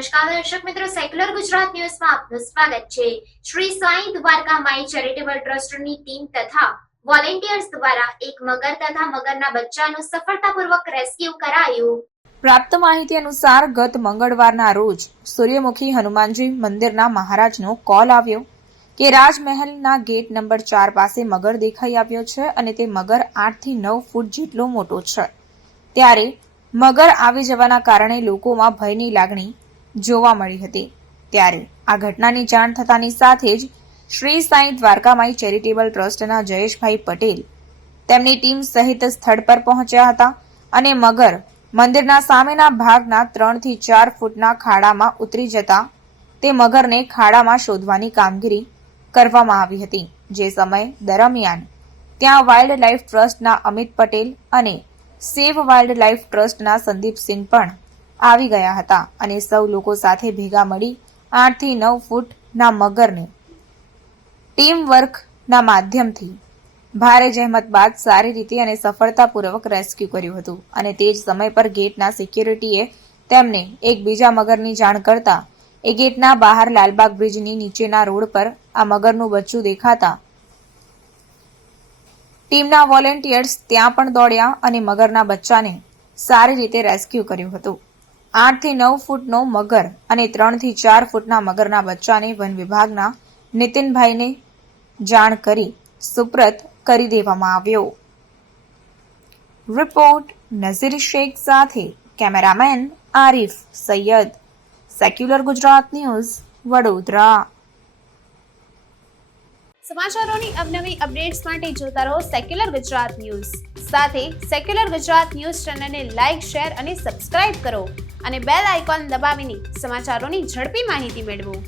નમસ્કાર દર્શક મિત્રો, સેક્યુલર ગુજરાત ન્યૂઝમાં આપનું સ્વાગત છે। શ્રી સાંઈ દ્વારકા માઈ ચેરિટેબલ ટ્રસ્ટની ટીમ તથા વોલેન્ટિયર્સ દ્વારા એક મગર તથા મગરના બચ્ચાનું સફળતાપૂર્વક રેસ્ક્યુ કરાયું। પ્રાપ્ત માહિતી અનુસાર ગત મંગળવારના રોજ સૂર્યમુખી હનુમાનજી મંદિરના મહારાજનો કોલ આવ્યો કે રાજમહેલના ગેટ નંબર 4 પાસે મગર દેખાઈ આવ્યો છે અને તે મગર 8 થી 9 ફૂટ જેટલો મોટો છે। ત્યારે મગર આવી જવાના કારણે લોકોમાં ભયની લાગણી જોવા મળી હતી। ત્યારે આ ઘટનાની જાણ થતાની સાથે જ શ્રી સાંઈ દ્વારકામાઈ ચેરિટેબલ ટ્રસ્ટના જયેશભાઈ પટેલ તેમની ટીમ સહિત સ્થળ પર પહોંચ્યા હતા અને મગર મંદિરના સામેના ભાગના 3 થી 4 ફૂટના ખાડામાં ઉતરી જતા તે મગરને ખાડામાં શોધવાની કામગીરી કરવામાં આવી હતી। જે સમય દરમિયાન ત્યાં વાઇલ્ડ લાઇફ ટ્રસ્ટના અમિત પટેલ અને સેવ વાઇલ્ડ લાઇફ ટ્રસ્ટના સંદીપસિંહ પણ આવી ગયા હતા અને સૌ લોકો સાથે ભેગા મળી 8 થી 9 ફૂટના મગરને ટીમ વર્કના માધ્યમથી ભારે જહેમત બાદ સારી રીતે અને સફળતાપૂર્વક રેસ્ક્યુ કર્યું હતું અને તે જ સમય પર ગેટના સિક્યુરિટીએ તેમને એક બીજા મગરની જાણ કરતા એ ગેટના બહાર લાલબાગ બ્રિજની નીચેના રોડ પર આ મગરનું બચ્ચું દેખાતા ટીમના વોલેન્ટિયર્સ ત્યાં પણ દોડ્યા અને મગરના બચ્ચાને સારી રીતે રેસ્ક્યુ કર્યું હતું। 8 થી 9 ફૂટનો મગર અને 3 થી 4 ફૂટના મગરના બચ્ચાને વન વિભાગના નીતિનભાઈને જાણ કરી સુપ્રત કરી દેવામાં આવ્યો। રિપોર્ટ નઝીર શેખ સાથે cameraman Arif Sayyed, secular Gujarat news, Vadodara. સમાચારોની અવનવી અપડેટ્સ માટે જોતા રહો સેક્યુલર ગુજરાત ન્યૂઝ। સાથે સેક્યુલર ગુજરાત ન્યૂઝ ચેનલને લાઇક, શેર અને સબસ્ક્રાઇબ કરો અને બેલ આઇકોન દબાવીને સમાચારોની ઝડપી માહિતી મેળવો।